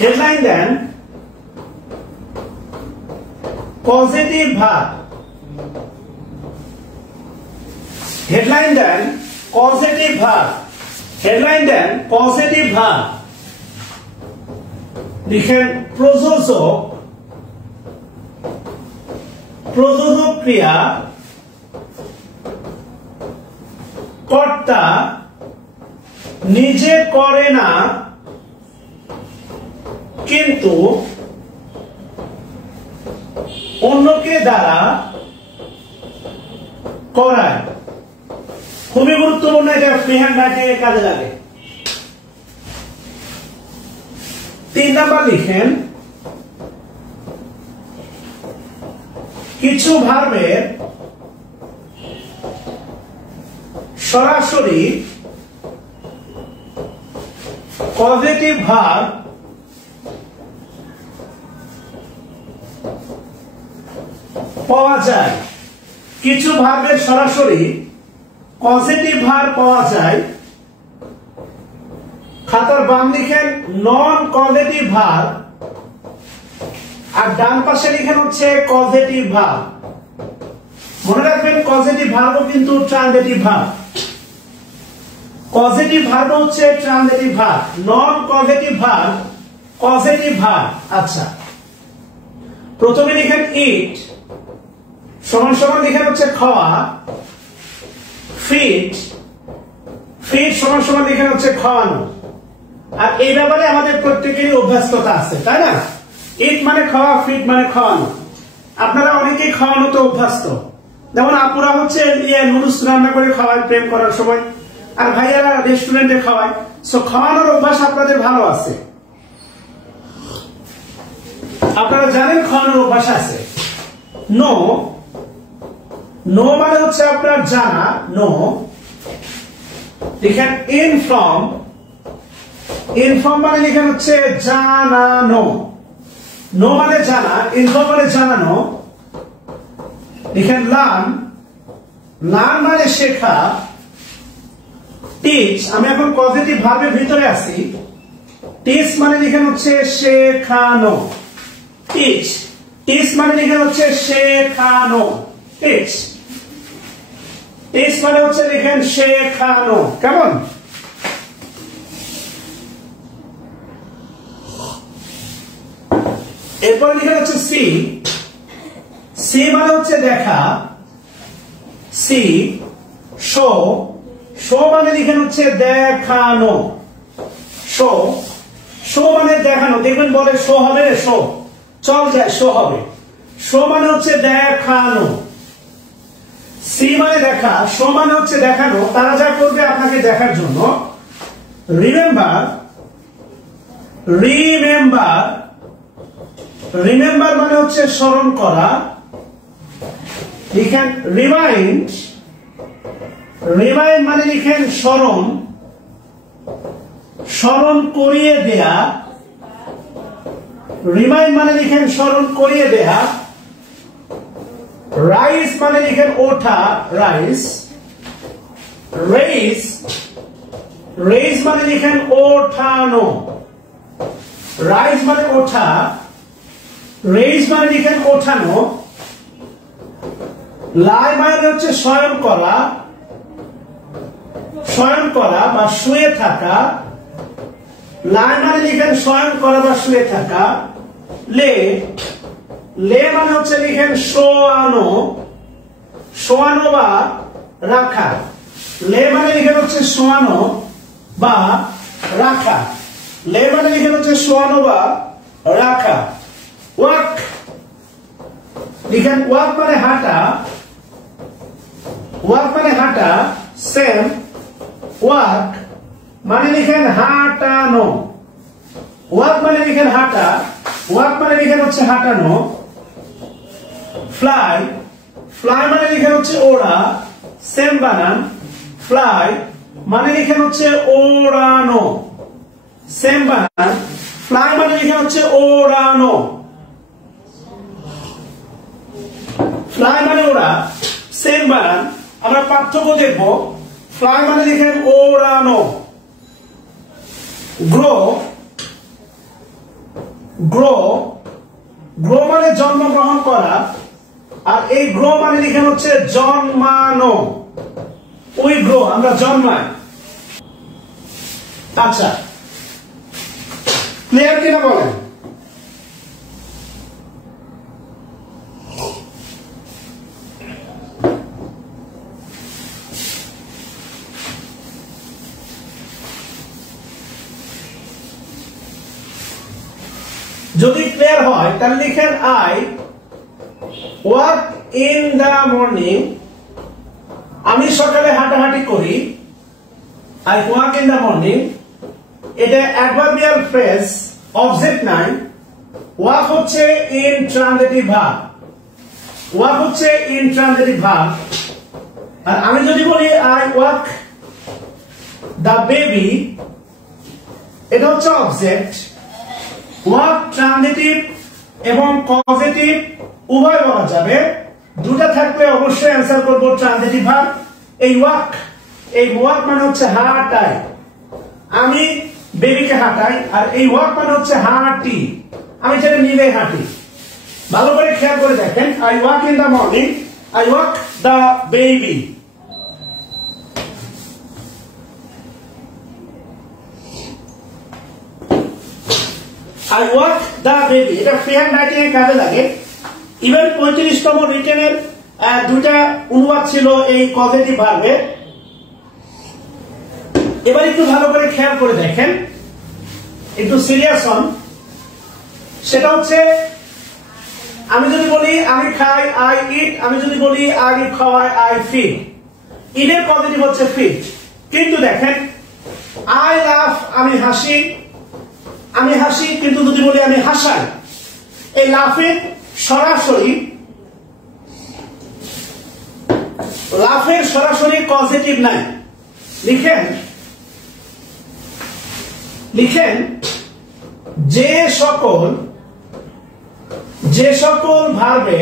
Headline then positive verb, headline then positive verb, headline then positive verb. লিখেন প্রযোজক, প্রযোজক ক্রিয়া কর্তা নিজে করে না কিন্তু অন্যকে দ্বারা করায়। খুবই গুরুত্বপূর্ণ, এটা ফ্রি হ্যান্ড রাইটিং এর কাজে লাগে। 3 নাম্বার লিখেন কিছু ভার্বের সরাসরি পজিটিভ ভার্ব পাওয়া যায়। কিছু ভার্বের সরাসরি পজিটিভ ভার্ব পাওয়া যায়। খাতার বাম লিখেন নন পজিটিভ ভার্ব, আর ডান পাশে লিখেন হচ্ছে পজিটিভ ভার্ব। মনে রাখবেন পজিটিভ ভার্বও কিন্তু ট্রানজিটিভ ভার্ব। পজিটিভ ভার্ব হচ্ছে ট্রানজিটিভ ভার্ব, নন পজিটিভ ভার্ব পজিটিভ ভার্ব। আচ্ছা, প্রথমে লিখেন ইট সমান সমান লিখেন হচ্ছে খাওয়া, ফিট, ফিট সমান সমান লিখেন হচ্ছে খাওয়ানো। আর এই ব্যাপারে আমাদের প্রত্যেকেরই অভ্যস্ততা আছে, তাই না? ইট মানে খাওয়া, ফিট মানে খাওয়ানো। আপনারা অনেকেই খাওয়ানোতে অভ্যস্ত, যেমন আপুরা হচ্ছে নুডলস রান্না করে খাওয়ায় প্রেম করার সময়, আর ভাইয়ারা রেস্টুরেন্টে খাওয়ায়। সো খাওয়ানোর অভ্যাস আপনাদের ভালো আছে, আপনারা জানেন খাওয়ানোর অভ্যাস আছে। নো, নো মানে হচ্ছে আপনার জানা, নো। লিখেন ইনফর্ম, ইনফর্ম মানে লিখেন হচ্ছে জানানো। নো মানে জানা, ইনফর্ম মানে জানানো। লিখেন লার্ন, লার্ন মানে শেখা। টিচ, আমি এখন পজিটিভ ভার্বের ভিতরে আছি। টিচ মানে লিখেন হচ্ছে শেখানো। টিচ, টিচ মানে লিখেন হচ্ছে শেখানো। টিচ, টিচ মানে হচ্ছে লিখেন শেখানো। কেমন? এরপর লিখেন হচ্ছে সি, সি মানে হচ্ছে দেখা। সি, শো, শো মানে লিখেন হচ্ছে দেখানো। শো, শো মানে দেখানো। দেখবেন বলে শো হবে রে, শো চল যায়, শো হবে। শো মানে হচ্ছে দেখানো। সি মানে দেখা, শো মানে হচ্ছে দেখানো। তারা যা করবে আপনাকে দেখার জন্য। রিমেম্বার, রিমেম্বার, রিমেম্বার মানে হচ্ছে স্মরণ করা। লিখেন রিমাইন্ড, রিমাইন্ড মানে লিখেন স্মরণ, স্মরণ করিয়ে দেয়া। রিমাইন্ড মানে লিখেন স্মরণ করিয়ে দেয়া। রাইস মানে লিখেন ওঠা, রাইস। রেইস, রেইস মানে লিখেন ওঠানো। রাইস মানে ওঠা, রেইস মানে লিখেন ওঠানো। লাই মানে হচ্ছে শয়ন করা, শয়ন করা বা শুয়ে থাকা। লাই মানে লিখেন শয়ন করা বা শুয়ে থাকা। লে, লে মানে হচ্ছে লিখেন শোয়ানো, শোয়ানো বা রাখা। লে মানে লিখেন হচ্ছে শোয়ানো বা রাখা। লে মানে লিখেন হচ্ছে শোয়ানো বা রাখা। ওয়াক, লিখেন ওয়াক মানে হাঁটা, ওয়াক মানে হাঁটা। সেম, ওয়াক মানে লিখেন হাঁটানো। ওয়াক মানে লিখেন হাঁটা, ওয়াক মানে লিখেন হচ্ছে হাঁটানো। ফ্লাই, ফ্লাই মানে লিখেন হচ্ছে ওড়া। সেম বানান, ফ্লাই মানে লিখেন হচ্ছে ওড়ানো। সেম বানান, ফ্লাই মানে লিখেন হচ্ছে ওড়ানো। ফ্লাই মানে ওড়া, সেম বানান। আমরা পার্থক্য দেখব। ফ্লাই মানে লিখেন ওড়ানো। গ্রো, গ্রো, গ্রো মানে জন্মগ্রহণ করা, আর এই গ্রো মানে লিখেন হচ্ছে জন্মানো। উই গ্রো, আমরা জন্মাই। আচ্ছা, ক্লিয়ার কিনা বলেন? যদি ক্লিয়ার হয় তাহলে লিখেন I walk in the morning, আমি সকালে হাঁটাহাঁটি করি। I walk in the morning, এটা অ্যাডভার্বিয়াল ফ্রেজ, অবজেক্ট নাই। ওয়াক হচ্ছে ইনট্রানজিটিভ ভার্ব, ওয়াক হচ্ছে ইনট্রানজিটিভ ভার্ব। আর আমি যদি বলি আই ওয়াক দা বেবি, এটা হচ্ছে অবজেক্ট। ওয়াক ট্রানজিটিভ এবং পজিটিভ উভয় বলা যাবে, দুটা থাকলে অবশ্যই অ্যান্সার করব ট্রানজিটিভ ভার্ব। এই ওয়াক, এই ওয়াক মানে হচ্ছে হাঁটাই, আমি বেবিকে হাঁটাই, আর এই ওয়াক মানে হচ্ছে হাঁটি, আমি যেটা নিজে হাঁটি। ভালো করে খেয়াল করে দেখেন, I walk in the morning, I walk the baby. I walk the baby, এটা ফ্রি হ্যান্ড রাইটিং এর কাজে লাগে। ইভেন 35তম রিটেনের দুইটা অনুবাদ ছিল এই পজিটিভ ভার্বে। এবার একটু ভালো করে খেয়াল করে দেখেন, একটু সিরিয়াস হন। সেটা হচ্ছে আমি যদি বলি আমি খাই, আই ইট। আমি যদি বলি আমি খাওয়াই, আই ফিড। ইটের পজিটিভ হচ্ছে ফিড। কিন্তু দেখেন, আই লাভ, আমি হাসি, আমি হাসি। কিন্তু যদি বলি আমি হাসাই, এই লাফের সরাসরি, লাফের সরাসরি পজিটিভ নাই। লিখেন, লিখেন যে সকল ভার্বে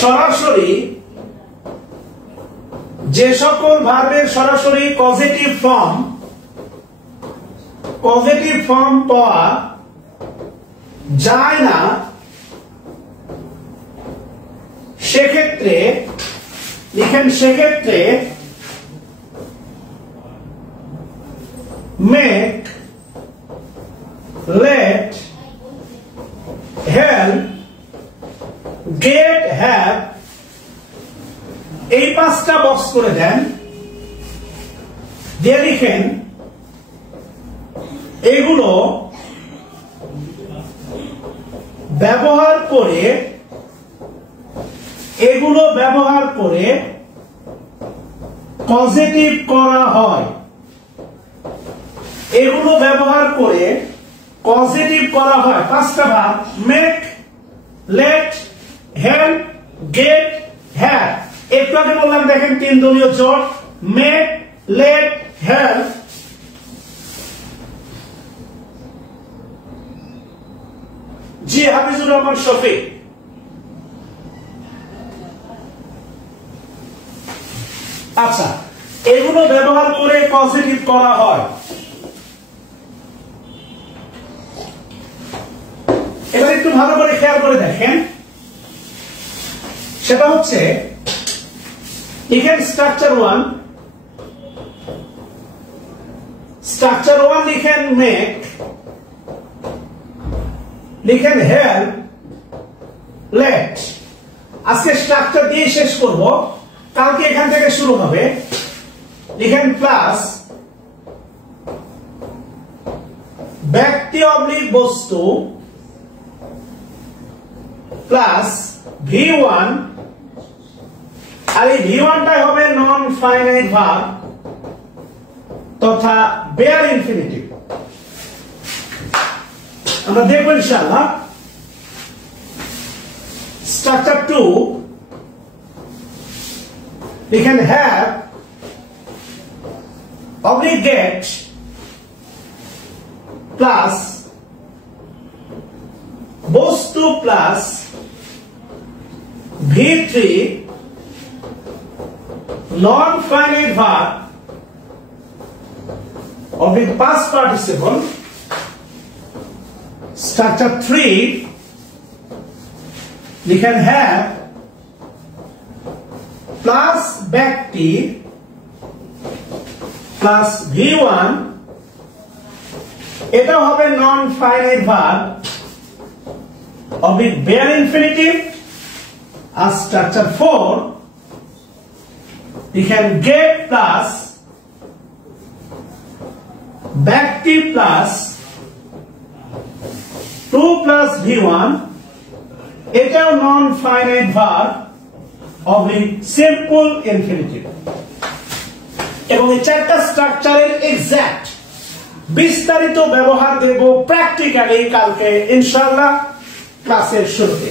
সরাসরি, যে সকল ভার্বের সরাসরি পজিটিভ ফর্ম, পজিটিভ ফর্ম পাওয়া যায় না, সেক্ষেত্রে লিখেন, সেক্ষেত্রে make, let, help, get, have, এই পাঁচটা বক্স করে দেন, দিয়ে লিখেন এগুলো ব্যবহার করে, এগুলো ব্যবহার করে পজিটিভ করা হয়, এগুলো ব্যবহার করে পজিটিভ করা হয়। পাঁচটা ভাগ, make, let, help, get, have. একটু আগে বললাম দেখেন তিন দলীয় জোট, মেক, লেট, হেল্প। জি হাফিজুর রহমান শফিক। আচ্ছা, এগুলো ব্যবহার করে পজিটিভ করা হয়। এবার একটু ভালো করে খেয়াল করে দেখেন, সেটা হচ্ছে লিখেন স্ট্রাকচার 1, স্ট্রাকচার 1 লিখেন মেক, লিখেন হেল্প, লেট। আজকে স্ট্রাকচার দিয়ে শেষ করব, কালকে এখান থেকে শুরু হবে। লিখেন প্লাস ব্যক্তি অবলিক বস্তু প্লাস V1, আর এই V1টাই হবে নন ফাইনাইট ভার্ব তথা বেয়ার ইনফিনিটিভ। আমরা দেখব ইনশাআল্লাহ। স্ট্রাকচার 2 লিখেন হ্যাভ অবলিক গেট প্লাস বস্তু plus V3 non finite verb oblique past participle structure 3, we can have plus back T plus V1, এটা হবে non finite verb oblique bare infinitive. আর structure 4, we can get plus back T plus 2 plus V1, এটাও নন finite verb oblique simple infinitive. এবং এই চারটা স্ট্রাকচারের exact বিস্তারিত ব্যবহার দেব প্র্যাকটিক্যালি কালকে ইনশাআল্লাহ ক্লাসের শুরুতে।